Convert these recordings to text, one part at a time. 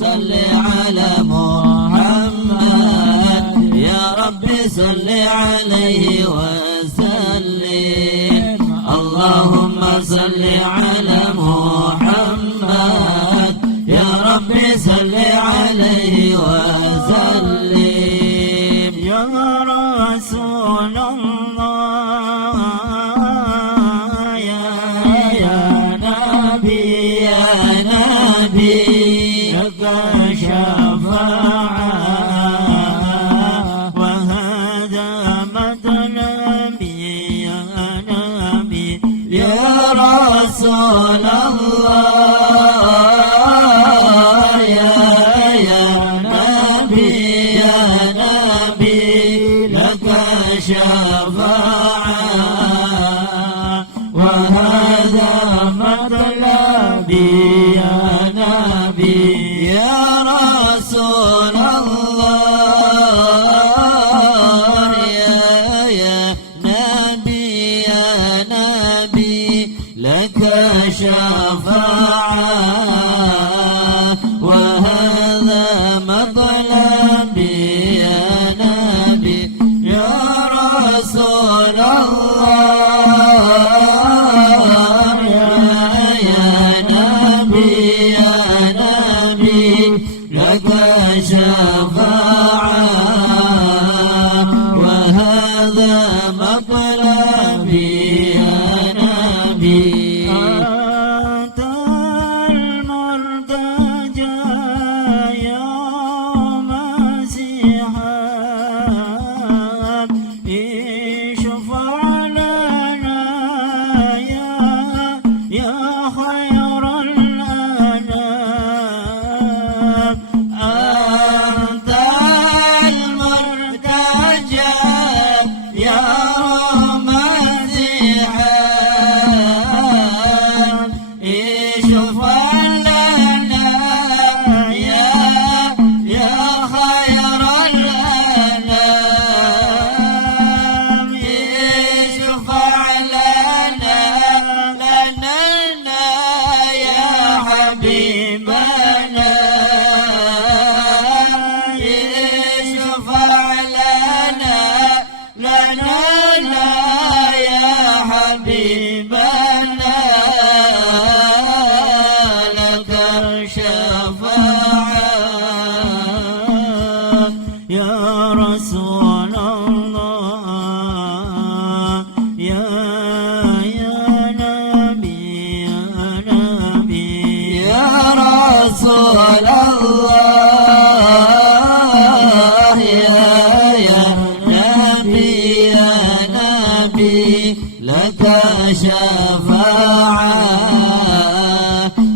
صل على محمد يا ربي صل عليه وسلم اللهم صل على محمد يا ربي صل عليه وسلم يا رسول الله يا نبي لك شفاعة وهذا مطلبي يا نبي يا رسول الله يا نبي لك شفاعة وهذا مطلبي يا نبي يا رسول الله يا نبي لك شفاعة وهذا مطلبي يا نبي يا رسول الله يا نبي لك شفاعة وهذا مطلبي يا نبي أنت المرتجى يا مسيحا اشفع لنا يا خير الأنام أنت المرتجى يا مسيحا اشفع لنا يا خير الأنام اشفع لنا يا حبيبنا اشفع لنا يا حبيبنا لك شفاعة يا رسول الله يا نبي يا رسول الله يا نبي لك شفاعة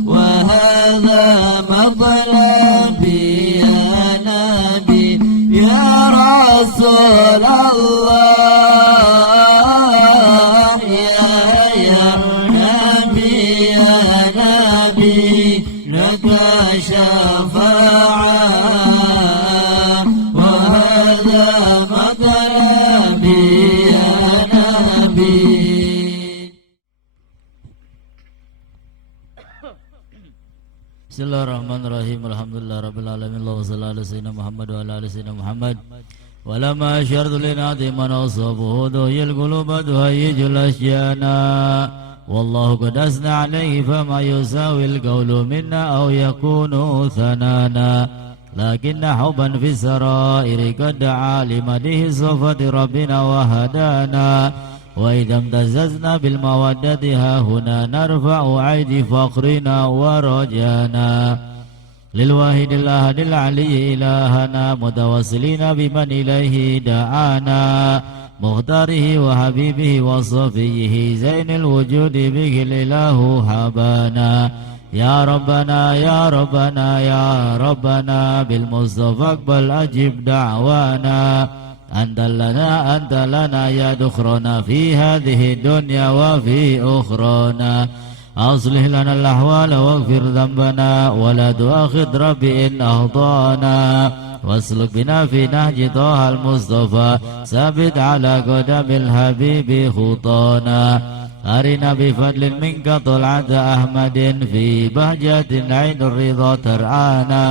وهذا مطلبي يا نبي يا رسول الله يا نبي لك شفاعة وهذا مطلبي يا نبي Bismillahirrahmanirrahim. Alhamdulillah rabbil alamin. Allahumma shalli ala sayyidina Muhammad wa ala ali sayyidina Muhammad. Walamma syartu linati man asabuhu duhil quluba tuhayyijul asyana wallahu qad asna alayhi fama yusawil qawlu minna aw yakunu thanana lakinna hubban fi sarairi qad da'a limadihi sifati rabbina wa hadana wa idam tazazna bil mawaddati ha huna narfa'u aidi faqrina wa rajana lil wahidil ahadil aliyyi ilahana mutawassilina biman ilaihi da'ana muhtarihi wa habibihi wa safiyihi zainil wujudi bihil ilahu habana ya rabbana ya rabbana ya rabbana bil mustafa aqbal ajib da'wana أنت لنا يا دخرنا في هذه الدنيا وفي أخرانا أصلح لنا الأحوال واغفر ذنبنا ولا تؤاخذ ربي إن أخطأنا واسلك بنا في نهج طه المصطفى ثابت على قدم الحبيب خطانا أرنا بفضل منك طلعة أحمد في بهجة عين الرضا ترعانا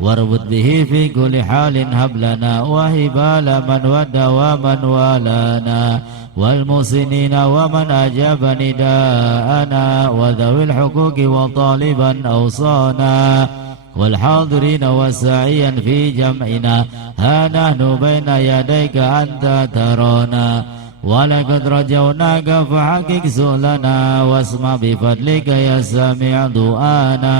واربط به في كل حال هب لنا وهبال من ودى ومن والانا والمحسنين ومن أجاب نداءنا وذوي الحقوق وطالبا أوصانا والحاضرين والساعيا في جمعنا ها نحن بين يديك أنت ترانا ولقد رجوناك فحقق سؤلنا واسمع بفضلك يا سامع دعانا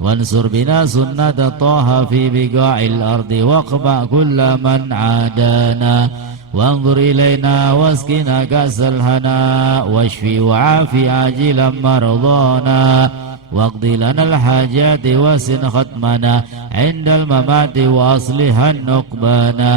وانصر بنا سنة طه في بقاع الأرض واقبع كل من عادانا وانظر إلينا واسقنا كأس الهنا واشفي وعافي عاجلا مرضانا واقض لنا الحاجات واسن ختمنا عند الممات وأصلها نقبانا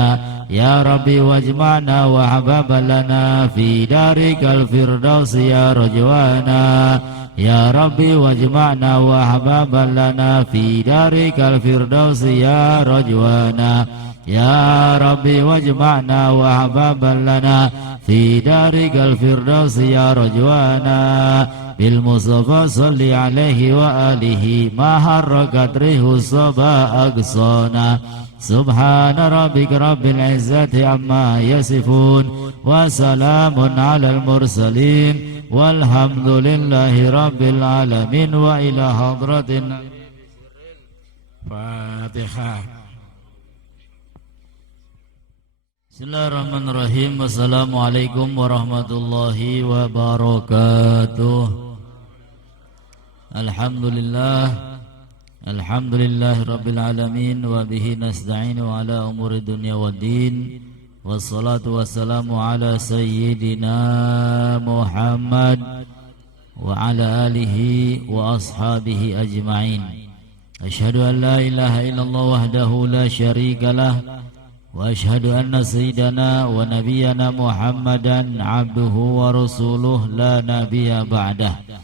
يا ربي واجمعنا وحبابا لنا في دارك الفردوس يا رجوانا يا ربي واجمعنا وحبابا لنا في دارك الفردوس يا رجوانا يا ربي واجمعنا وحبابا لنا في دارك الفردوس يا رجوانا بالمصطفى صل عليه وآله ما حركت ريح الصبا أقصانا سبحان ربك رب العزة عما يصفون وسلام على المرسلين والحمد لله رب العالمين وإلى حضرة الفاتحة. Bismillahirrahmanirrahim. Wassalamualaikum warahmatullahi wabarakatuh. Alhamdulillah rabbil alamin wa bihi nasta'inu ala umuri dunya waddin. Wassalatu wassalamu ala sayyidina Muhammad wa ala alihi wa ashabihi ajma'in. Asyhadu an la ilaha illallah wahdahu la syarika lah wa ashhadu anna sayyidana wa nabiyyana Muhammadan abduhu wa rasuluh la nabiyya ba'dah.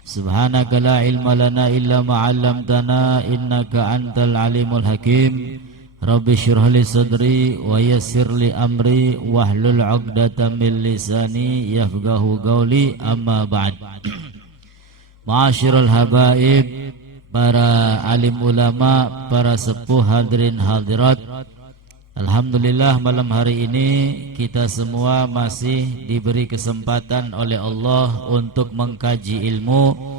Subhanaka la ilma lana illa ma 'allamtana innaka antal alimul hakim. Rabbi shrah li sadri wa yassir li amri wahlul 'uqdatam min lisani yafqahu qawli amma ba'd. Ma'asyiral habaib, para alim ulama, para sepuh hadirin hadirat, alhamdulillah malam hari ini kita semua masih diberi kesempatan oleh Allah untuk mengkaji ilmu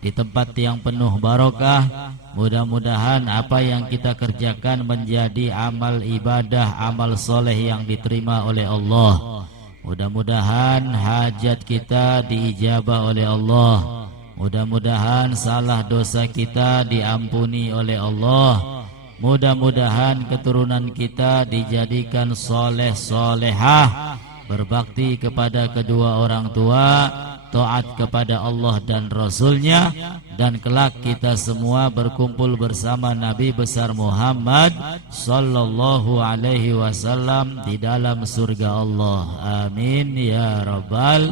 di tempat yang penuh barokah. Mudah-mudahan apa yang kita kerjakan menjadi amal ibadah, amal soleh yang diterima oleh Allah. Mudah-mudahan hajat kita diijabah oleh Allah. Mudah-mudahan salah dosa kita diampuni oleh Allah. Mudah-mudahan keturunan kita dijadikan soleh solehah, berbakti kepada kedua orang tua, taat kepada Allah dan Rasulnya, dan kelak kita semua berkumpul bersama Nabi besar Muhammad sallallahu alaihi wasallam di dalam surga Allah. Amin ya rabbal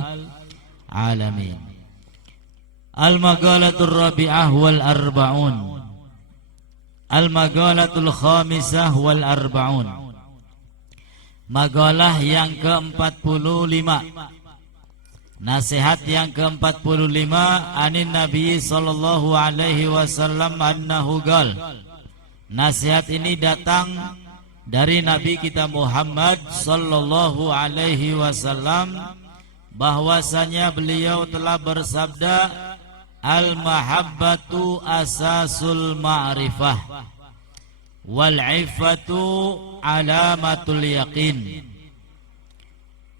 alamin. Al-Maqalatul Rabi'ah wal Arba'un. Al-Maqalatul Khamisah wal Arba'un. Maqalah yang ke-45. Nasihat yang ke-45 anin Nabi sallallahu alaihi wasallam annahu qal. Nasihat ini datang dari Nabi kita Muhammad sallallahu alaihi wasallam bahwasanya beliau telah bersabda, al-mahabbatu asasul ma'rifah wal iffatu alamatul yaqin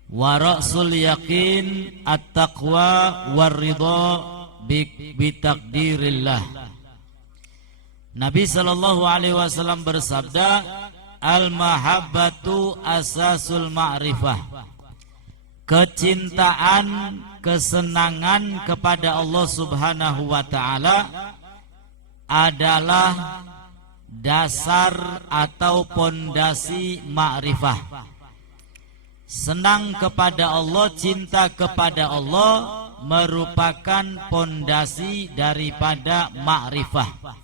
wa ra'sul yaqin at-taqwa war ridha bi takdirillah. Nabi sallallahu alaihi wasallam bersabda, al-mahabbatu asasul ma'rifah. Kecintaan, kesenangan kepada Allah Subhanahu wa taala adalah dasar atau pondasi ma'rifah. Senang kepada Allah, cinta kepada Allah merupakan pondasi daripada ma'rifah.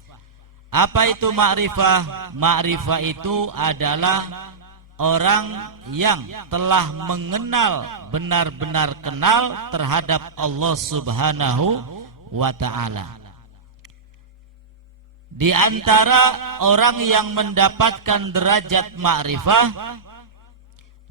Apa itu ma'rifah? Ma'rifah itu adalah orang yang telah mengenal, benar-benar kenal terhadap Allah Subhanahu wa ta'ala. Di antara orang yang mendapatkan derajat ma'rifah,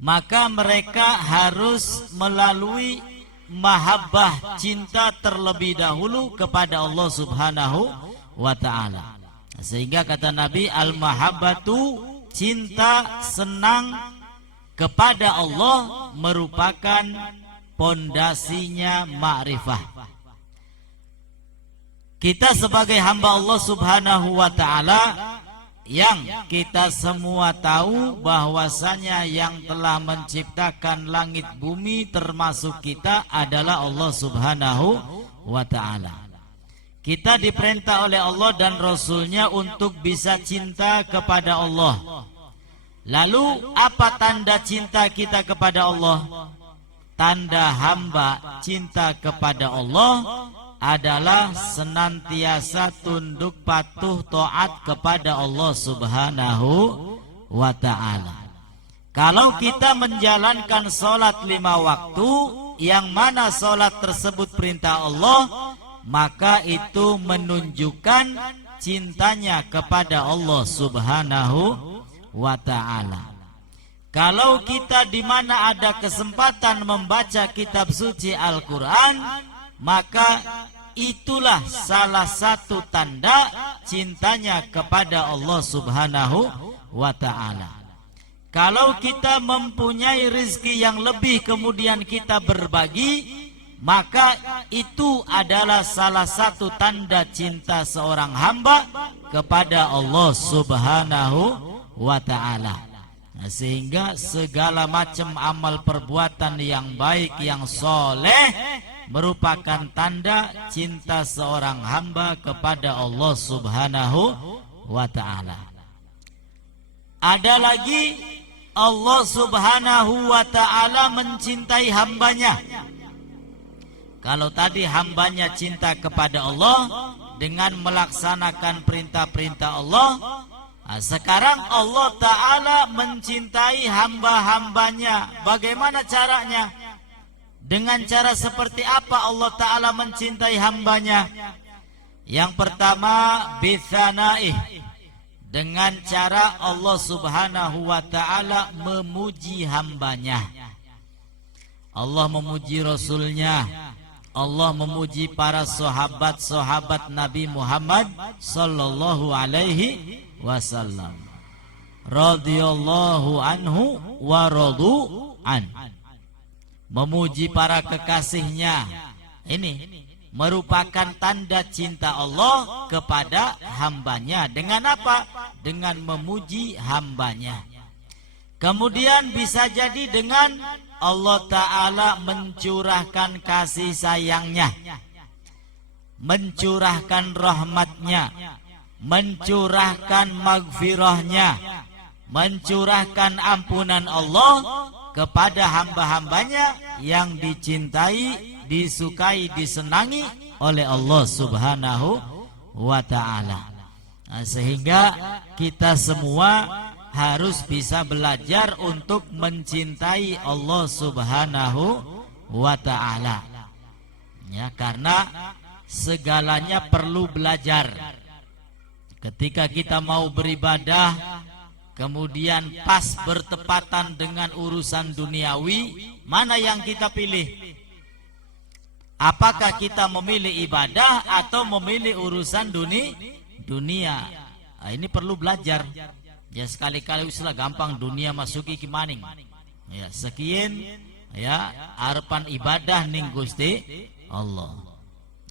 maka mereka harus melalui mahabbah, cinta terlebih dahulu kepada Allah Subhanahu wa ta'ala. Sehingga kata Nabi, al-mahabbatu, cinta senang kepada Allah merupakan pondasinya ma'rifah. Kita sebagai hamba Allah Subhanahu wa ta'ala, yang kita semua tahu bahwasanya yang telah menciptakan langit bumi termasuk kita adalah Allah Subhanahu wa ta'ala. Kita diperintah oleh Allah dan Rasulnya untuk bisa cinta kepada Allah. Lalu apa tanda cinta kita kepada Allah? Tanda hamba cinta kepada Allah adalah senantiasa tunduk patuh taat kepada Allah Subhanahu wa ta'ala. Kalau kita menjalankan sholat 5 waktu, yang mana sholat tersebut perintah Allah, maka itu menunjukkan cintanya kepada Allah Subhanahu wa ta'ala. Kalau kita di mana ada kesempatan membaca kitab suci Al-Quran, maka itulah salah satu tanda cintanya kepada Allah Subhanahu wa ta'ala. Kalau kita mempunyai rezeki yang lebih kemudian kita berbagi, maka itu adalah salah satu tanda cinta seorang hamba kepada Allah Subhanahu wa ta'ala. Nah, sehingga segala macam amal perbuatan yang baik, yang soleh, merupakan tanda cinta seorang hamba kepada Allah Subhanahu wa ta'ala. Ada lagi, Allah Subhanahu wa ta'ala mencintai hambanya. Kalau tadi hambanya cinta kepada Allah dengan melaksanakan perintah-perintah Allah, nah, sekarang Allah Ta'ala mencintai hamba-hambanya. Bagaimana caranya? Dengan cara seperti apa Allah Ta'ala mencintai hambanya? Yang pertama, bithanaih, dengan cara Allah Subhanahu wa ta'ala memuji hambanya. Allah memuji Rasulnya, Allah memuji para sahabat-sahabat Nabi Muhammad sallallahu alaihi wasallam. Radhiyallahu anhu wa radu an. Memuji para kekasihnya. Ini merupakan tanda cinta Allah kepada hambanya. Dengan apa? Dengan memuji hambanya. Kemudian bisa jadi dengan Allah Ta'ala mencurahkan kasih sayangnya, mencurahkan rahmatnya, mencurahkan maghfirahnya, mencurahkan ampunan Allah kepada hamba-hambanya yang dicintai, disukai, disenangi oleh Allah Subhanahu wa ta'ala. Nah, sehingga kita semua harus bisa belajar untuk mencintai Allah Subhanahu wa ta'ala. Ya, karena segalanya perlu belajar. Ketika kita mau beribadah, kemudian pas bertepatan dengan urusan duniawi, mana yang kita pilih? Apakah kita memilih ibadah atau memilih urusan dunia? Nah, ini perlu belajar. Ya, sekali-kali uslah gampang dunia masuki ki maning. Ya, sekian ya harapan ibadah ning Gusti Allah.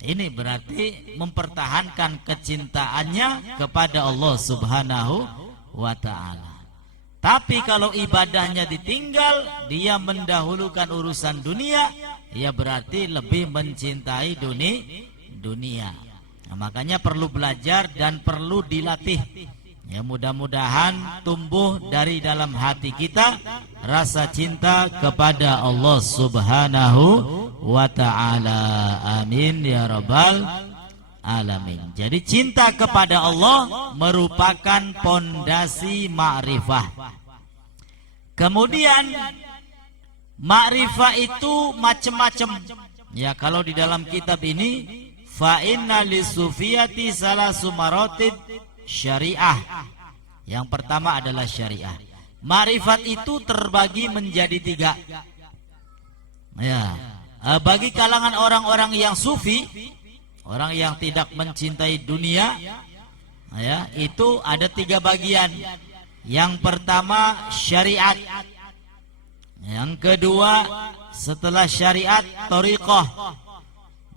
Ini berarti mempertahankan kecintaannya kepada Allah Subhanahu wa ta'ala. Tapi kalau ibadahnya ditinggal, dia mendahulukan urusan dunia, ya berarti lebih mencintai dunia. Nah, makanya perlu belajar dan perlu dilatih. Ya, mudah-mudahan tumbuh dari dalam hati kita rasa cinta kepada Allah Subhanahu wa ta'ala. Amin ya rabbal alamin. Jadi cinta kepada Allah merupakan pondasi ma'rifah. Kemudian ma'rifah itu macam-macam. Ya, kalau di dalam kitab ini fa inna lisufiyati salasu maratib syariah. Yang pertama adalah syariah. Ma'rifat itu terbagi menjadi 3. Ya, bagi kalangan orang-orang yang sufi, orang yang tidak mencintai dunia, ya, itu ada 3 bagian. Yang pertama syariat. Yang kedua setelah syariat thariqah.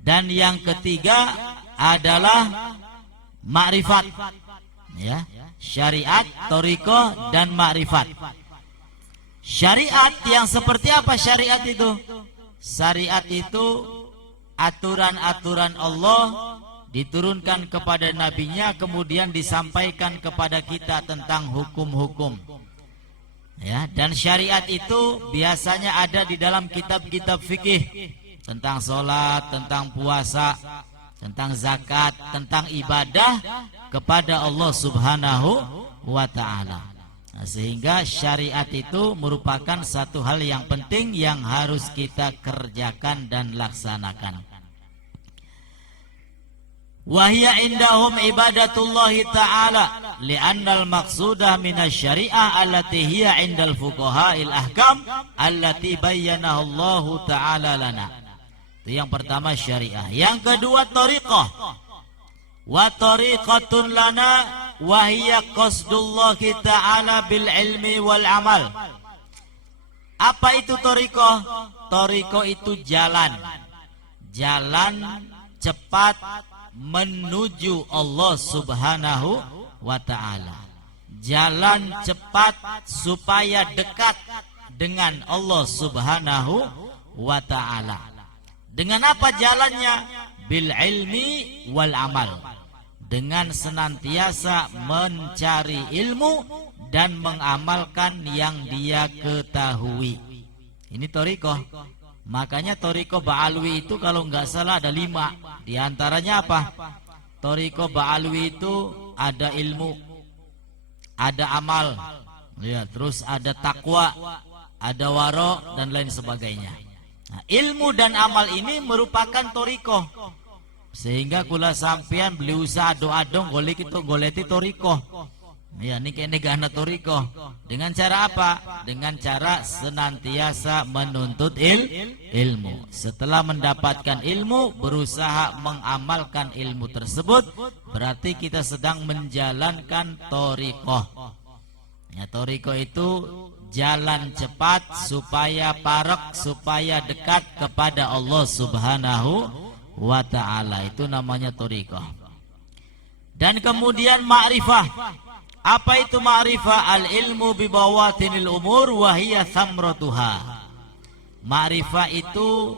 Dan yang ketiga adalah ma'rifat. Ya, syariat, thariqah dan ma'rifat. Syariat yang seperti apa syariat itu? Syariat itu aturan-aturan Allah diturunkan kepada nabinya, kemudian disampaikan kepada kita tentang hukum-hukum. Ya, dan syariat itu biasanya ada di dalam kitab-kitab fikih tentang sholat, tentang puasa, tentang zakat, tentang ibadah kepada Allah Subhanahu wa ta'ala. Nah, sehingga syariat itu merupakan satu hal yang penting yang harus kita kerjakan dan laksanakan. Wahya indahum ibadatullahi ta'ala li'annal maqsudah minasyari'ah allati hiya indal fuqaha'il ahkam allati bayyanaha Allah ta'ala lana. Itu yang pertama syariah. Yang kedua thariqah. Wa thariqatun lana wa hiya qasdullahi ta'ala bil ilmi wal amal. Apa itu thariqah? Thariqah itu jalan. Jalan cepat menuju Allah Subhanahu wa ta'ala. Jalan cepat supaya dekat dengan Allah Subhanahu wa ta'ala. Dengan apa jalannya? Bil ilmi wal amal. Dengan senantiasa mencari ilmu dan mengamalkan yang dia ketahui. Ini thariqah. Makanya thariqah Ba'alwi itu kalau nggak salah ada 5. Di antaranya apa? Thariqah Ba'alwi itu ada ilmu, ada amal, ya, terus ada takwa, ada waro dan lain sebagainya. Nah, ilmu dan amal ini merupakan thariqah. Sehingga kula sampean beli usaha doa-dong goleti thariqah. Ya, ini kene gana thariqah. Dengan cara apa? Dengan cara senantiasa menuntut ilmu. Setelah mendapatkan ilmu, berusaha mengamalkan ilmu tersebut, berarti kita sedang menjalankan thariqah. Ya, thariqah itu jalan cepat supaya parek, supaya dekat kepada Allah Subhanahu wa ta'ala. Itu namanya thariqah. Dan kemudian ma'rifah. Apa itu ma'rifah? Al-ilmu bi bawatinil umur wa hiya thamratuha. Ma'rifah itu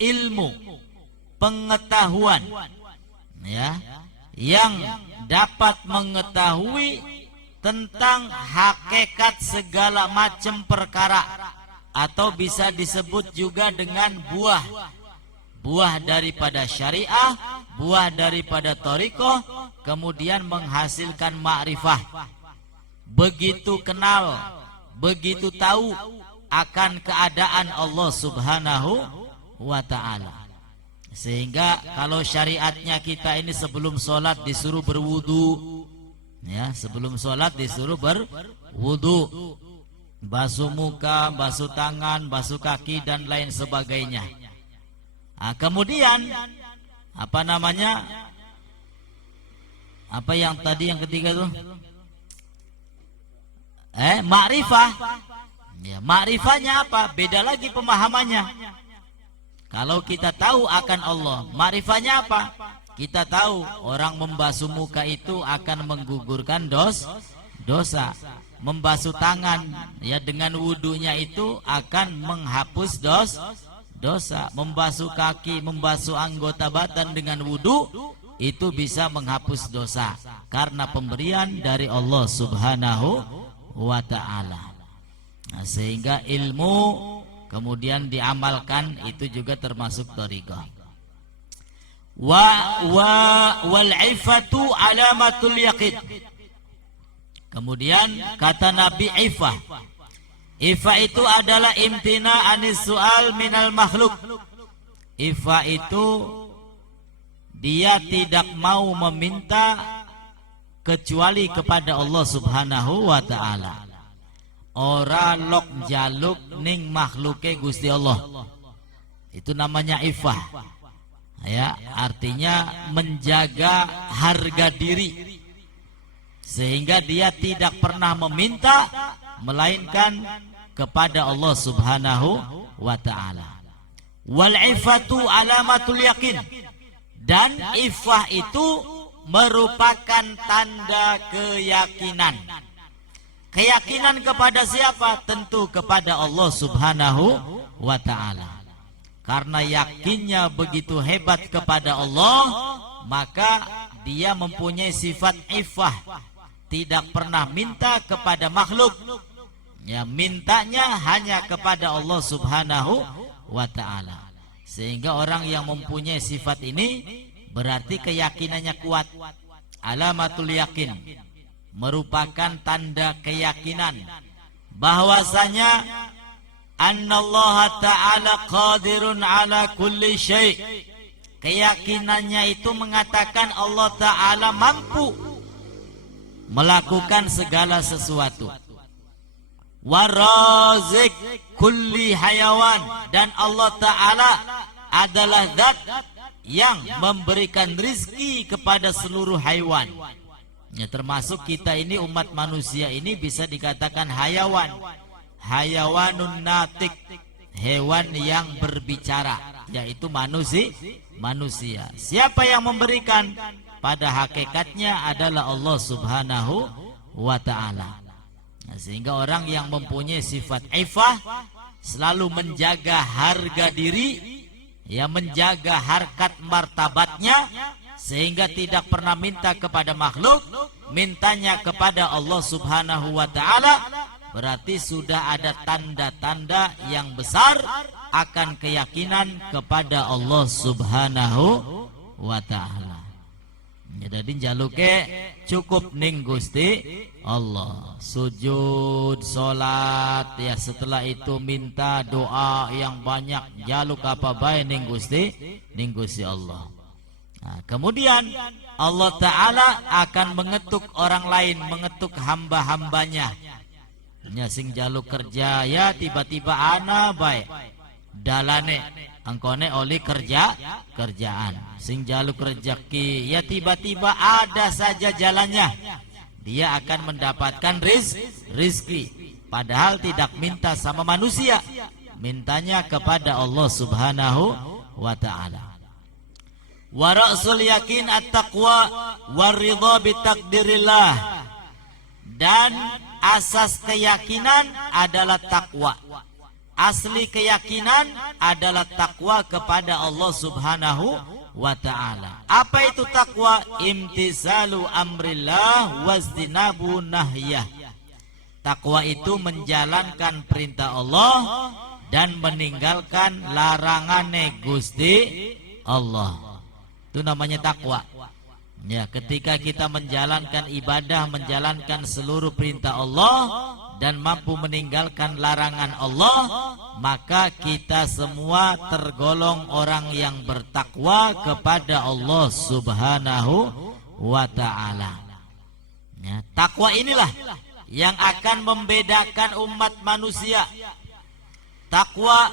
ilmu, pengetahuan, ya, yang dapat mengetahui tentang hakikat segala macam perkara, atau bisa disebut juga dengan buah. Buah daripada syariah, buah daripada thariqah, kemudian menghasilkan ma'rifah. Begitu kenal, begitu tahu akan keadaan Allah Subhanahu wa ta'ala. Sehingga kalau syariatnya kita ini sebelum sholat disuruh berwudu, ya, sebelum sholat disuruh berwudu, basuh muka, basuh tangan, basuh kaki dan lain sebagainya. Nah, kemudian apa namanya? Apa yang tadi yang ketiga tuh? Ma'rifah. Ya, ma'rifahnya apa? Beda lagi pemahamannya. Kalau kita tahu akan Allah, ma'rifahnya apa? Kita tahu orang membasuh muka itu akan menggugurkan dosa. Membasuh tangan, ya, dengan wudunya itu akan menghapus dosa. Membasuh kaki, membasuh anggota badan dengan wudu itu bisa menghapus dosa karena pemberian dari Allah Subhanahu wa ta'ala. Nah, sehingga ilmu kemudian diamalkan itu juga termasuk thariqah. Wal ifatu alamatul yaqin. Kemudian kata Nabi Ifah. Ifah itu adalah imtina anis su'al minal makhluk. Ifah itu dia tidak mau meminta kecuali kepada Allah Subhanahu wa ta'ala. Ora lok jaluk ning makhluke Gusti Allah. Itu namanya ifah. Ya, artinya menjaga harga diri. Sehingga dia tidak pernah meminta melainkan kepada Allah Subhanahu wa ta'ala. Wal ifatu alamatul yakin. Dan ifah itu merupakan tanda keyakinan. Keyakinan kepada siapa? Tentu kepada Allah Subhanahu wa ta'ala. Karena yakinnya begitu hebat kepada Allah, maka dia mempunyai sifat ifah. Tidak pernah minta kepada makhluk. Ya, mintanya hanya kepada Allah Subhanahu wa ta'ala. Sehingga orang yang mempunyai sifat ini berarti keyakinannya kuat. Alamatul yakin, merupakan tanda keyakinan bahwasanya annallaha ta'ala qadirun ala kulli syai'. Keyakinannya itu mengatakan Allah Ta'ala mampu melakukan segala sesuatu. Warazik kulli hayawan, dan Allah Ta'ala adalah zat yang memberikan rizki kepada seluruh haiwan. Ya, termasuk kita ini umat manusia ini bisa dikatakan hayawan. Hayawanun natik, hewan yang berbicara, yaitu manusia. Siapa yang memberikan? Pada hakikatnya adalah Allah Subhanahu wa ta'ala. Nah, sehingga orang yang mempunyai sifat ifah selalu menjaga harga diri, ya, menjaga harkat martabatnya, sehingga tidak pernah minta kepada makhluk, mintanya kepada Allah Subhanahu wa ta'ala. Berarti sudah ada tanda-tanda yang besar akan keyakinan kepada Allah Subhanahu wa ta'ala. Jadi jaluke cukup ning Gusti Allah, sujud, salat, ya, setelah itu minta doa yang banyak, jaluk apa bae ning Gusti Allah. Nah, kemudian Allah Ta'ala akan mengetuk orang lain, mengetuk hamba-hambanya. Ya, sing jaluk kerja, ya tiba-tiba ana bae dalane angkone oli kerjaan. Sing jaluk rezeki, ya tiba-tiba ada saja jalannya, dia akan mendapatkan rizki. Padahal tidak minta sama manusia, mintanya kepada Allah Subhanahu wa ta'ala. Wa ra'sul yakin at-taqwa waridha bitakdirillah. Dan asas keyakinan adalah takwa. Asli keyakinan adalah takwa kepada Allah Subhanahu wa ta'ala. Apa itu takwa? Imtisalu amrillah wazdinabu nahyah. Takwa itu menjalankan perintah Allah dan meninggalkan larangan Gusti Allah. Itu namanya takwa. Ya, ketika kita menjalankan ibadah, menjalankan seluruh perintah Allah dan mampu meninggalkan larangan Allah, maka kita semua tergolong orang yang bertakwa kepada Allah Subhanahu wa ta'ala. Ya, takwa inilah yang akan membedakan umat manusia. Takwa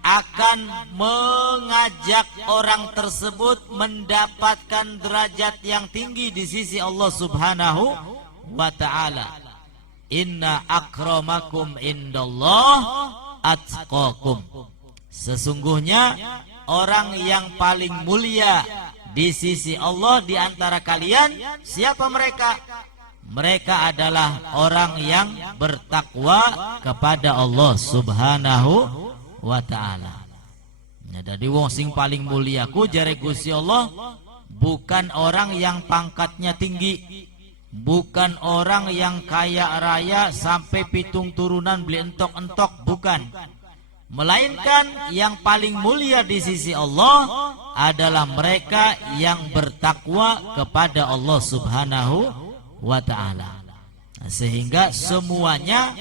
akan mengajak orang tersebut mendapatkan derajat yang tinggi di sisi Allah Subhanahu wa ta'ala. Inna akramakum indallah atqakum. Sesungguhnya orang yang paling mulia di sisi Allah di antara kalian, siapa mereka? Mereka adalah orang yang bertakwa kepada Allah Subhanahu wa ta'ala. Ya, jadi wong sing paling mulia ku jare Gusti Allah bukan orang yang pangkatnya tinggi, bukan orang yang kaya raya sampai pitung turunan beli entok-entok, bukan. Melainkan yang paling mulia di sisi Allah adalah mereka yang bertakwa kepada Allah Subhanahu wa ta'ala. Sehingga semuanya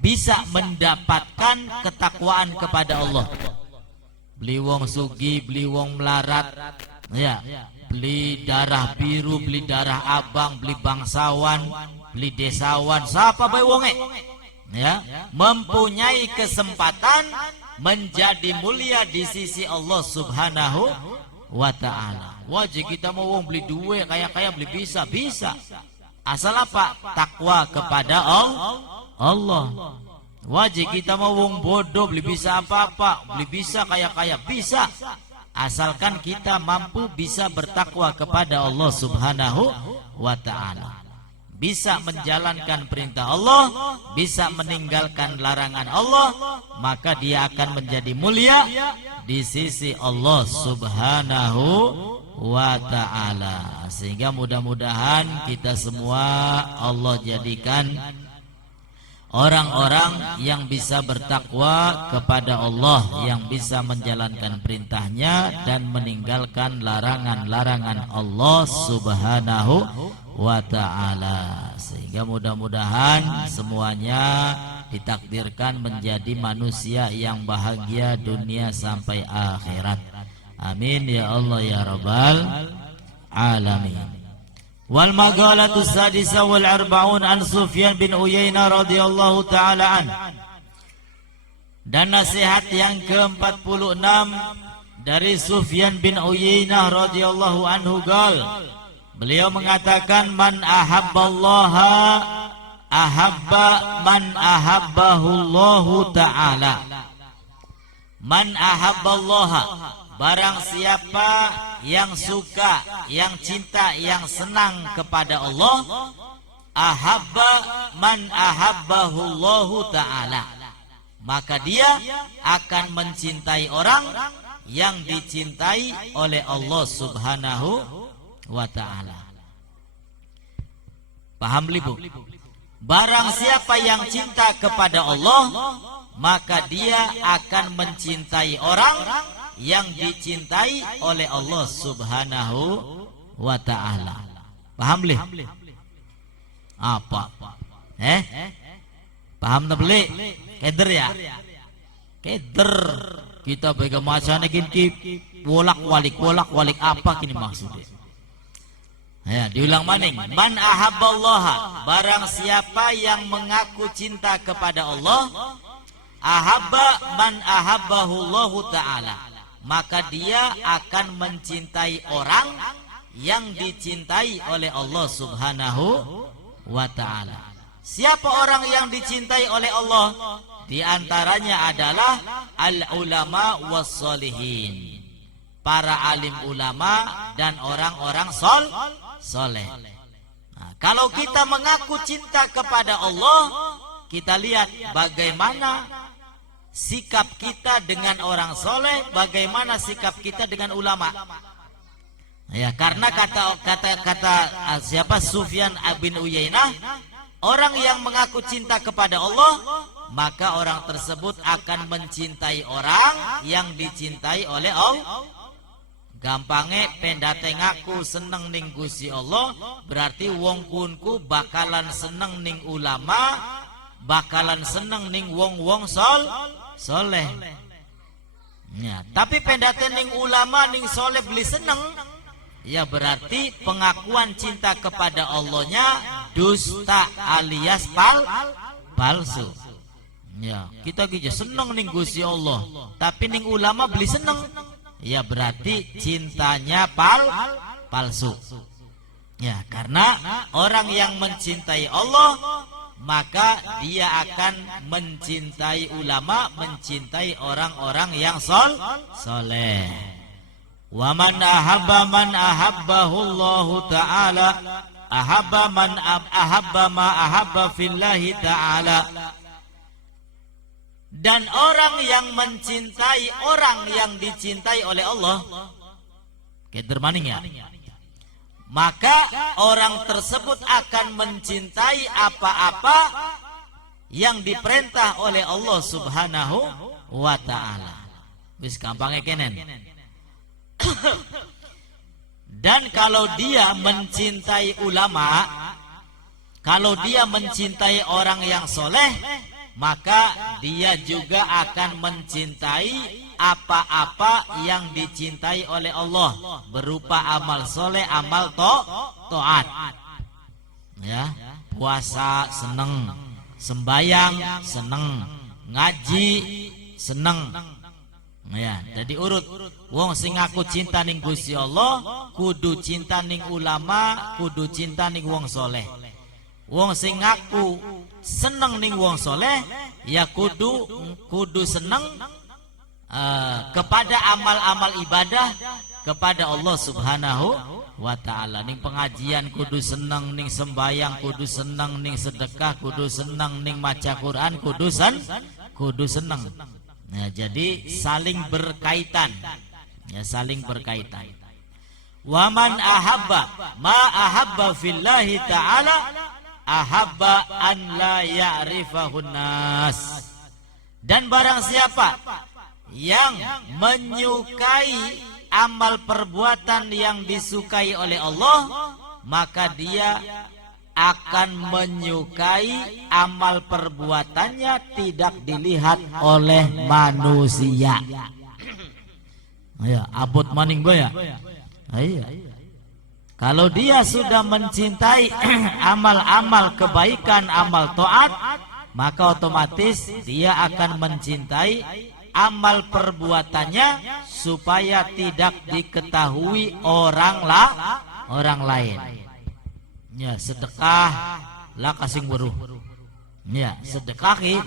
bisa mendapatkan ketakwaan kepada Allah. Beli wong sugi, beli wong melarat, ya, beli darah biru, beli darah abang, beli bangsawan, beli desawan, siapa bae wonge, ya, mempunyai kesempatan menjadi mulia di sisi Allah Subhanahu wa ta'ala. Wajib kita mau wong beli duit kaya-kaya beli bisa, asal apa? Takwa kepada Allah. Wajib kita mau wong bodoh beli bisa apa-apa, beli bisa kaya-kaya bisa, asalkan kita mampu bisa bertakwa kepada Allah Subhanahu wa ta'ala, bisa menjalankan perintah Allah, bisa meninggalkan larangan Allah, maka dia akan menjadi mulia di sisi Allah Subhanahu wa ta'ala. Sehingga mudah-mudahan kita semua Allah jadikan orang-orang yang bisa bertakwa kepada Allah, yang bisa menjalankan perintahnya dan meninggalkan larangan-larangan Allah Subhanahu wa ta'ala. Sehingga mudah-mudahan semuanya ditakdirkan menjadi manusia yang bahagia dunia sampai akhirat. Amin ya Allah ya Rabbal alamin. Wal maqalatu sadisa wal arba'un an Sufyan bin Uyainah radhiyallahu ta'ala an. Dan nasihat yang ke-46 dari Sufyan bin Uyainah radhiyallahu anhu gal. Beliau mengatakan man ahabballaha ahabba man ahabbahullahu ta'ala. Man ahabballaha, barang siapa yang suka, yang cinta, yang senang kepada Allah, ahabba man ahabbahullahu ta'ala, maka dia akan mencintai orang yang dicintai oleh Allah Subhanahu wa ta'ala. Paham libu? Barang siapa yang cinta kepada Allah, maka dia akan mencintai orang yang dicintai oleh Allah Subhanahu wa ta'ala. Paham lih? Apa? Paham tak beli? Keder ya? Keder. Kita bagi macamnya kini wolak-walik apa kini maksudnya? Ya, diulang maning. Man ahabballaha, barang siapa yang mengaku cinta kepada Allah, ahabba man ahabbahullahu ta'ala, maka dia akan mencintai orang yang dicintai oleh Allah Subhanahu wa ta'ala. Siapa orang yang dicintai oleh Allah? Di antaranya adalah al-ulama was-solihin, para alim ulama dan orang-orang soleh. Nah, kalau kita mengaku cinta kepada Allah, kita lihat bagaimana sikap kita dengan orang soleh, bagaimana sikap kita dengan ulama. Ya, karena kata siapa Sufyan bin Uyainah, orang yang mengaku cinta kepada Allah, maka orang tersebut akan mencintai orang yang dicintai oleh Allah. Gampangnya pendate ngaku seneng ning Gusti Allah, berarti wong kunku bakalan seneng ning ulama, bakalan seneng ning wong-wong soleh. Ya, tapi pendate ning ulama ning soleh beli seneng, ya berarti pengakuan cinta kepada Allahnya dusta alias palsu. Ya, kita gija seneng ning Gusti Allah, tapi ning ulama beli seneng, ya berarti cintanya palsu. Ya, karena orang yang mencintai Allah, maka dia akan mencintai ulama, mencintai orang-orang yang soleh. Wa man ahabba man ahabbahullahu ta'ala, ahabba man ahabba ma ahabba fillahi ta'ala. Dan orang yang mencintai orang yang dicintai oleh Allah, kedermaning ya, maka orang tersebut akan mencintai apa-apa yang diperintah oleh Allah Subhanahu wa ta'ala. Wis gampangnya kenen. Dan kalau dia mencintai ulama, Kalau dia mencintai orang yang soleh, maka dia juga akan mencintai apa-apa yang dicintai oleh Allah berupa amal soleh, amal taat. Ya, puasa seneng, sembayang seneng, ngaji seneng. Ya, jadi urut. Wong sing aku cinta ning Gusti Allah, kudu cinta ning ulama, kudu cinta ning wong soleh. Wong sing ngaku seneng ning wong soleh, ya kudu seneng kepada amal-amal ibadah kepada Allah Subhanahu wa ta'ala. Ning pengajian kudu seneng, ning sembayang kudu seneng, ning sedekah kudu seneng, ning maca Quran kudu seneng. Nah, jadi saling berkaitan. Ya, saling berkaitan. Wa man ahabba ma ahabba fillahi ta'ala ahabba an la ya'rifahun nas. Dan barang siapa yang menyukai amal perbuatan yang disukai oleh Allah, maka dia akan menyukai amal perbuatannya tidak dilihat oleh manusia. Ya, abot maning boya. Iya. Kalau dia sudah mencintai amal-amal kebaikan, amal taat, maka otomatis dia akan mencintai amal perbuatannya supaya tidak diketahui orang lain. Ya, sedekah lakasing weruh. Ya, sedekahi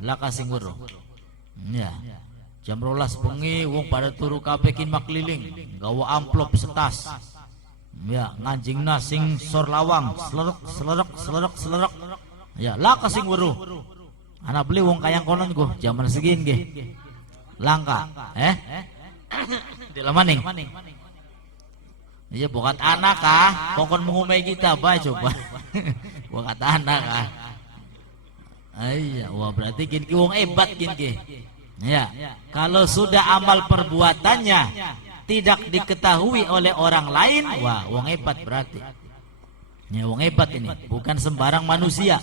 lakasing weruh. Ya. Jam 12 bengi wong pada turu kabeh kin makliling, gawa amplop setas. Ya, nganjingna sing sor lawang, selerek. Ya, lakasing weruh. Anak beli wong kayang konon go, zaman segini ge. Langka. Di lamaning. Iya, bukan anak kah? Kokon mengumai kita, apa coba? Bukan anak kah? Iya, wah berarti kin ki wong hebat kin ki. Ya, kalau sudah amal perbuatannya tidak diketahui oleh orang lain, wah wong hebat berarti. Ya, wong hebat ini, bukan sembarang manusia.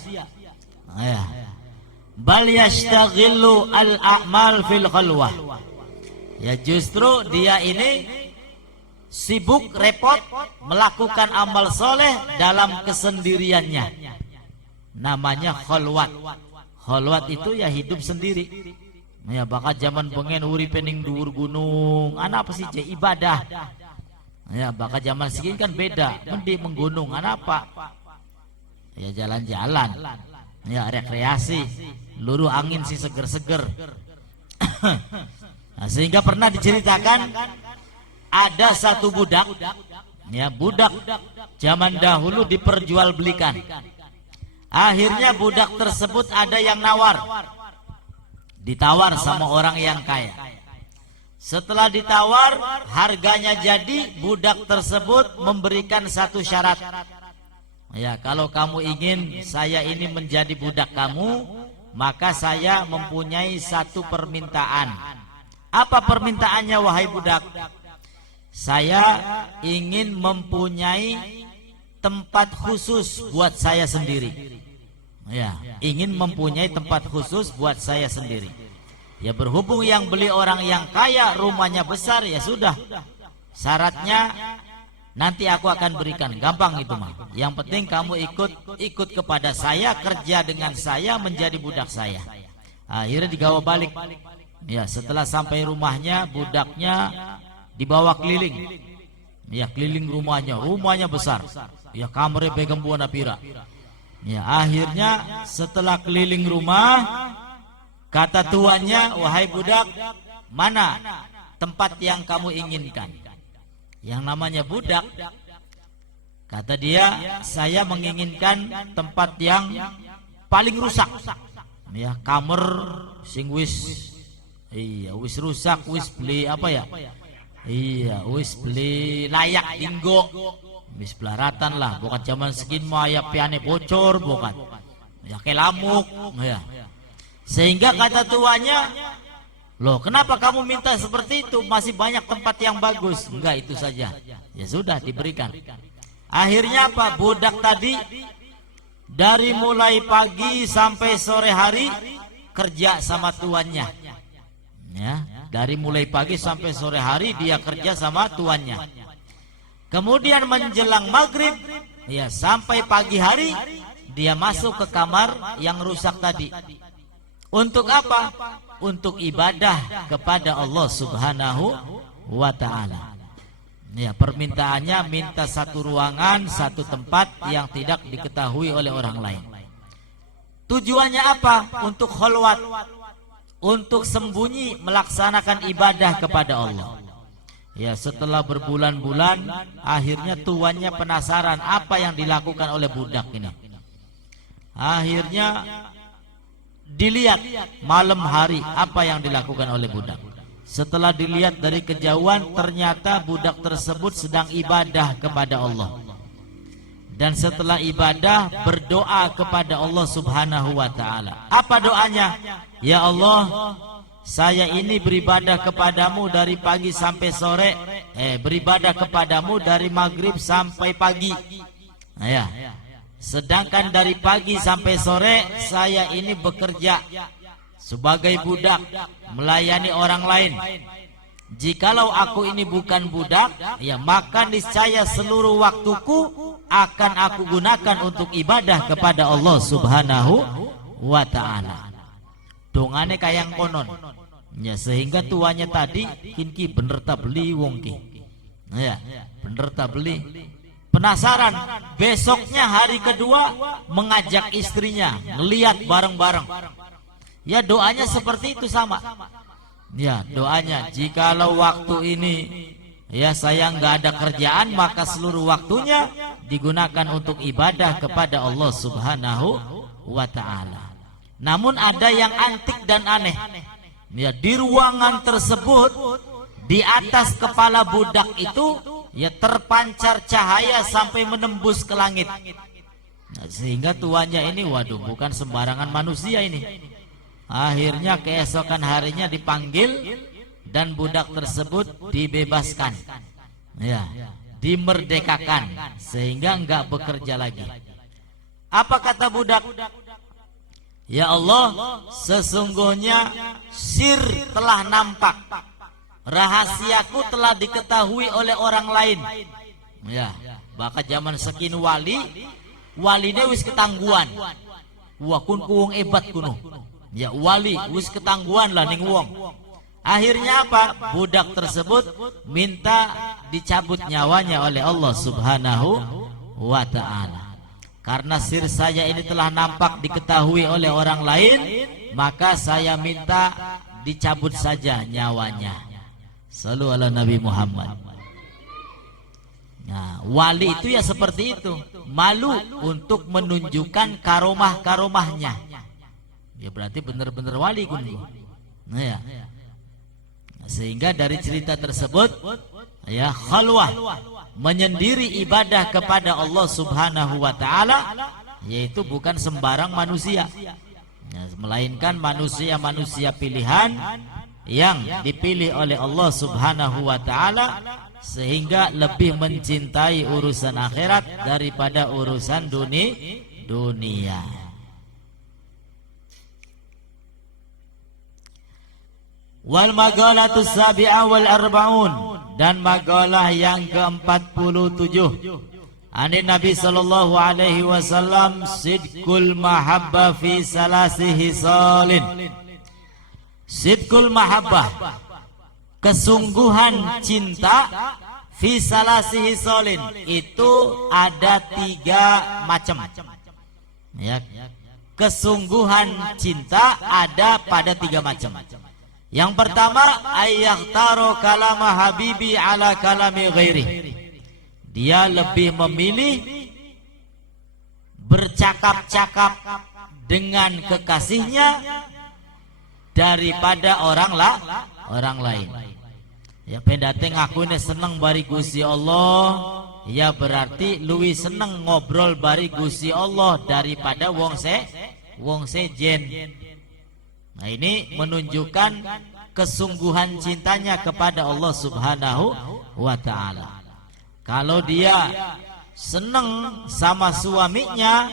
Ya. Bal yastaghillu al-a'mal fil khalwah. Ya, justru dia ini sibuk repot melakukan amal soleh dalam kesendiriannya. Namanya khalwat. Khalwat itu ya hidup sendiri. Ya, bakal zaman pengen uripe ning dhuwur gunung. Apa sih je ibadah. Ya, bakal zaman segini kan beda. Mending menggunung apa? Ya, jalan-jalan. Ya, rekreasi. Luruh angin sih seger-seger. Nah, sehingga pernah diceritakan ada satu budak, ya budak zaman dahulu diperjualbelikan. Akhirnya budak tersebut ada yang ditawar sama orang yang kaya. Setelah ditawar, harganya jadi, budak tersebut memberikan satu syarat. Ya, kalau kamu ingin saya ini menjadi budak kamu, maka saya mempunyai satu permintaan. Apa permintaannya wahai budak? Saya ingin mempunyai tempat khusus buat saya sendiri. Ya, ingin mempunyai tempat khusus buat saya sendiri. Ya, berhubung yang beli orang yang kaya, rumahnya besar, ya sudah. Syaratnya nanti aku akan berikan, gampang itu mah. Yang penting kamu ikut kepada saya, kerja dengan saya, menjadi budak saya. Akhirnya digawa balik. Ya, setelah sampai rumahnya, budaknya dibawa keliling. Ya, keliling rumahnya besar. Ya, kamarnya pegang buana pira. Ya, akhirnya setelah keliling rumah, kata tuannya, wahai budak, mana tempat yang kamu inginkan? Yang namanya budak, kata dia, saya menginginkan tempat yang paling rusak. Ya, kamar sing wis rusak, wis beli apa ya? Iya, wis beli layak tinggo. Wis belaratan lah, bukan zaman segini mah ya piane bocor, bukan. Ya kayak lamuk, ya. Sehingga kata tuanya, loh kenapa kamu minta seperti itu? Masih banyak tempat yang bagus. Enggak, itu saja. Ya sudah, diberikan. Akhirnya apa? Budak tadi dari mulai pagi sampai sore hari kerja sama tuannya. Ya, dari mulai pagi sampai sore hari dia kerja sama tuannya. Kemudian menjelang maghrib, ya sampai pagi hari dia masuk ke kamar yang rusak tadi. Untuk apa? Untuk ibadah kepada Allah Subhanahu wa ta'ala. Ya, permintaannya minta satu ruangan, satu tempat yang tidak diketahui oleh orang lain. Tujuannya apa? Untuk kholwat, untuk sembunyi melaksanakan ibadah kepada Allah. Ya, setelah berbulan-bulan akhirnya tuannya penasaran apa yang dilakukan oleh budak ini. Akhirnya dilihat malam hari apa yang dilakukan oleh budak. Setelah dilihat dari kejauhan, ternyata budak tersebut sedang ibadah kepada Allah. Dan setelah ibadah berdoa kepada Allah Subhanahu wa ta'ala. Apa doanya? Ya Allah, saya ini beribadah kepadamu dari pagi sampai sore, beribadah kepadamu dari maghrib sampai pagi. Nah, ya. Sedangkan dari pagi sampai sore saya ini bekerja sebagai budak, melayani orang lain. Jikalau aku ini bukan budak, ya maka niscaya seluruh waktuku akan aku gunakan untuk ibadah kepada Allah Subhanahu wa ta'ala. Dongane kayang konon. Ya, sehingga tuanya tadi kinki bener ta beli wong ki. Ya, bener ta beli. Penasaran, besoknya hari kedua mengajak istrinya melihat bareng-bareng. Ya, doanya seperti itu sama. Ya, doanya jikalau waktu ini ya saya nggak ada kerjaan, maka seluruh waktunya digunakan untuk ibadah kepada Allah Subhanahu wa ta'ala. Namun ada yang antik dan aneh. Ya, di ruangan tersebut di atas kepala budak itu ya terpancar cahaya sampai menembus ke langit. Nah, sehingga tuannya ini waduh bukan sembarangan manusia ini. Akhirnya keesokan harinya dipanggil dan budak tersebut dibebaskan. Ya, dimerdekakan sehingga enggak bekerja lagi. Apa kata budak? Ya Allah, sesungguhnya sir telah nampak. Rahasiaku telah diketahui oleh orang lain. Ya, bahkan zaman sekin waline wis ketangguhan. Wah kun kuwong ebat kuno. Ya, wali wis ketangguhan lah ning wong. Akhirnya apa? Budak tersebut minta dicabut nyawanya oleh Allah Subhanahu wa ta'ala. Karena sir saya ini telah nampak diketahui oleh orang lain, maka saya minta dicabut saja nyawanya. Shallu ala Nabi Muhammad. Nah, wali itu ya seperti itu, malu untuk menunjukkan karomah-karomahnya. Ya berarti benar-benar wali kun. Nah, ya. Sehingga dari cerita tersebut ya khalwah, menyendiri ibadah kepada Allah Subhanahu wa ta'ala, yaitu bukan sembarang manusia ya, melainkan manusia-manusia pilihan yang dipilih oleh Allah Subhanahu wa ta'ala, sehingga lebih mencintai urusan akhirat daripada urusan dunia. Wal magalatus sabi'ah wal arba'un, dan magalah yang ke-47 ani Nabi sallallahu alaihi wasallam, sidqul mahabbah fi salasi hisalin. Sidqul mahabbah, kesungguhan cinta, fi salasi hisalin, itu ada 3 macam. Ya, kesungguhan cinta ada pada 3 macam. Yang pertama, ayyakhtaro kalama habibi ala kalami ghairi. Dia lebih memilih bercakap-cakap dengan kekasihnya daripada orang lain. Ya pendate ngakune seneng bari Gusti Allah, ya berarti luwih seneng ngobrol bari Gusti Allah daripada wong sejen. Nah, ini menunjukkan kesungguhan cintanya kepada Allah Subhanahu wa ta'ala. Kalau dia senang sama suaminya,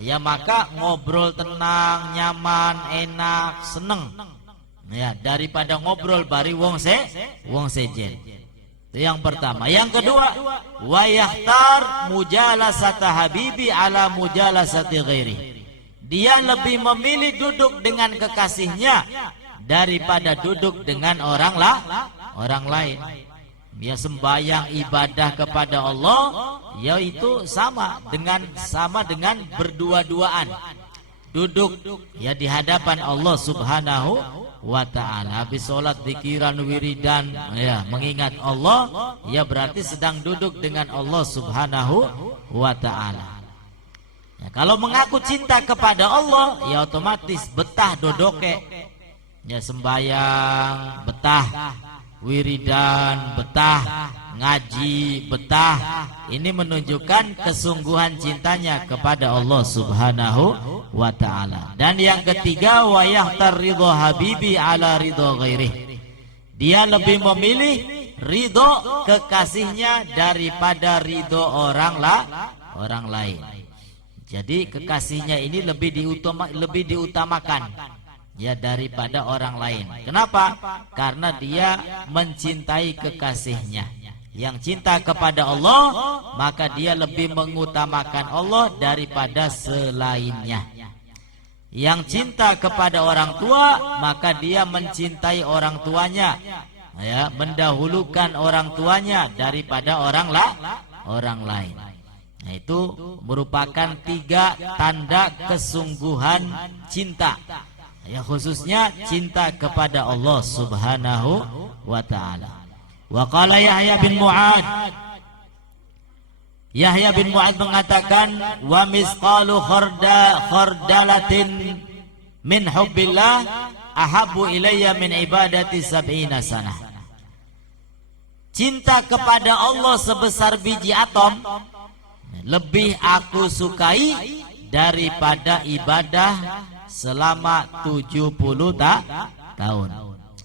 ya maka ngobrol tenang, nyaman, enak, seneng. Ya, daripada ngobrol bari wong sejen. Itu yang pertama. Yang kedua, wa yahtar mujalasata habibi ala mujalasati ghairi. Dia lebih memilih duduk dengan kekasihnya daripada duduk dengan orang lain. Dia sembahyang ibadah kepada Allah, yaitu sama dengan berdua-duaan. Duduk ya di hadapan Allah Subhanahu wa ta'ala. Habis sholat zikiran wiridan ya mengingat Allah, ya berarti sedang duduk dengan Allah Subhanahu wa ta'ala. Ya, kalau mengaku cinta kepada Allah, ya otomatis betah dodoke. Ya sembahyang betah, wiridan betah, ngaji betah. Ini menunjukkan kesungguhan cintanya kepada Allah Subhanahu wa ta'ala. Dan yang ketiga, wa yahtar ridho habibi ala ridho ghairih. Dia lebih memilih ridho kekasihnya daripada ridho orang lain. Jadi kekasihnya ini lebih diutamakan ya daripada orang lain. Kenapa? Karena dia mencintai kekasihnya. Yang cinta kepada Allah, maka dia lebih mengutamakan Allah daripada selainnya. Yang cinta kepada orang tua, maka dia mencintai orang tuanya, ya, mendahulukan orang tuanya daripada orang lain. Nah, itu merupakan 3 tanda kesungguhan cinta. Ya, khususnya cinta kepada Allah Subhanahu wa ta'ala. Wa qala Yahya bin Mu'ad. Yahya bin Mu'ad mengatakan, wa misqalu khardalatin min hubbillah ahabbu ilayya min ibadati sab'ina sanah. Cinta kepada Allah sebesar biji atom lebih aku sukai daripada ibadah selama 70 tahun.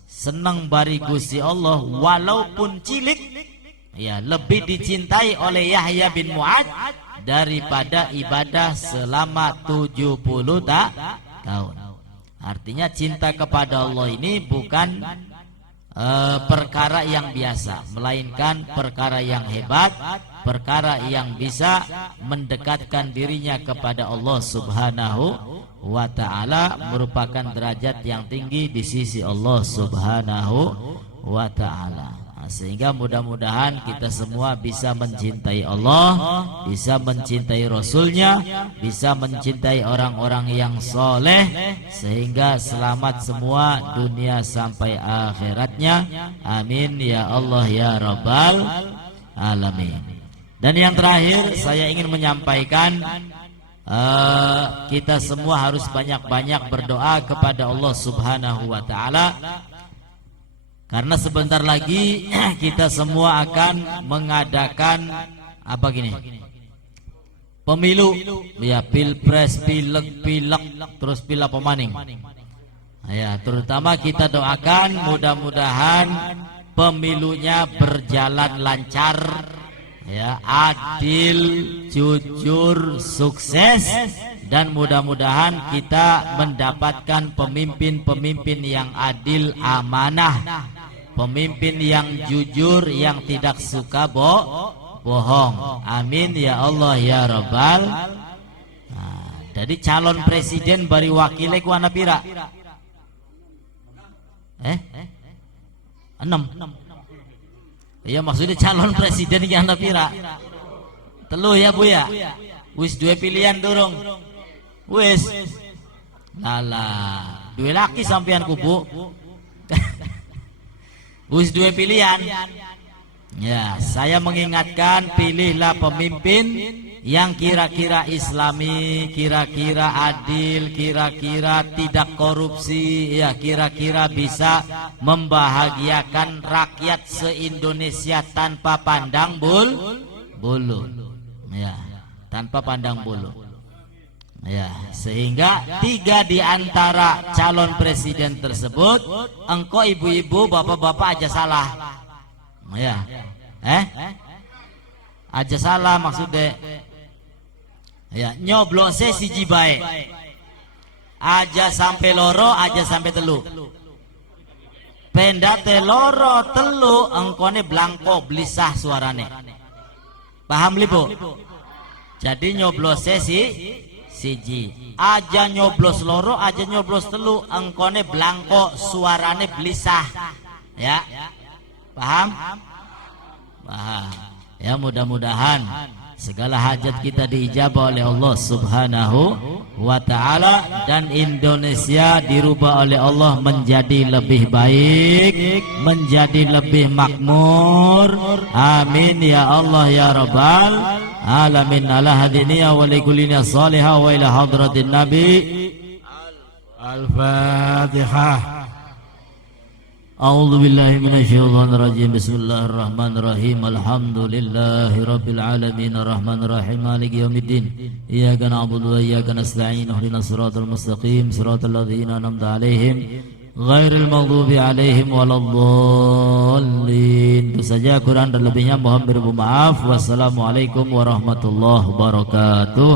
Senang bari Gusti Allah walaupun cilik, ya lebih dicintai oleh Yahya bin Mu'ad daripada ibadah selama 70 tahun. Artinya cinta kepada Allah ini bukan perkara yang biasa, melainkan perkara yang hebat, perkara yang bisa mendekatkan dirinya kepada Allah Subhanahu wa ta'ala, merupakan derajat yang tinggi di sisi Allah Subhanahu wa ta'ala. Sehingga mudah-mudahan kita semua bisa mencintai Allah, bisa mencintai Rasulnya, bisa mencintai orang-orang yang soleh, sehingga selamat semua dunia sampai akhiratnya. Amin ya Allah ya Rabbal Alamin. Dan yang terakhir saya ingin menyampaikan, kita semua harus banyak-banyak berdoa kepada Allah Subhanahu wa ta'ala. Karena sebentar lagi kita semua akan mengadakan apa gini? Pemilu, ya, pilpres, pilek, terus pilek pemaning. Ya, terutama kita doakan mudah-mudahan pemilunya berjalan lancar, ya, adil, jujur, sukses, dan mudah-mudahan kita mendapatkan pemimpin-pemimpin yang adil, amanah, pemimpin yang jujur, yang tidak suka bohong. Amin ya Allah ya Rabbal. Nah, jadi calon presiden bari wakilnya ku ana pira? 6. Iya, maksudnya calon presiden ki ana pira? 3 ya Bu ya. Wis 2 pilihan durung. Wis. Alah, 2 laki sampean ku Bu. Wis 2 pilihan. Ya, saya mengingatkan, pilihlah pemimpin yang kira-kira islami, kira-kira adil, kira-kira tidak korupsi, ya, kira-kira bisa membahagiakan rakyat se-Indonesia tanpa pandang bulu. Ya, tanpa pandang bulu. Ya, sehingga 3 di antara calon presiden tersebut, engkau ibu-ibu, bapak-bapak aja salah. Ya, aja salah maksudnya. Ya, nyoblose siji bae. Aja sampai loro, aja sampai telu. Pendate loro telu engkone blangko blisah suarane. Paham lipo? Jadi nyoblose siji. Aja nyoblos loro, aja nyoblos telu engkone blangko suarane blisah. Ya. Paham? Paham. Ya, mudah-mudahan segala hajat kita diijabah oleh Allah Subhanahu wa ta'ala, dan Indonesia dirubah oleh Allah menjadi lebih baik, menjadi lebih makmur. Amin ya Allah ya Rabbal alamin. Ala hadiniya wa likulina salihah wa ila hadratin Nabi. Al-Fatihah. A'udzu billahi minasyaitonir rajim. Bismillahirrahmanirrahim. Alhamdulillahi rabbil alamin arrahmanir rahim maliki yaumiddin. Iyyaka na'budu wa iyyaka nasta'in. Ihdinas siratal mustaqim siratal ladzina an'amta 'alaihim ghairil maghdubi 'alaihim waladdallin. Itu saja Quran dan lebihnya mohon bermaaf. Wassalamualaikum warahmatullahi wabarakatuh.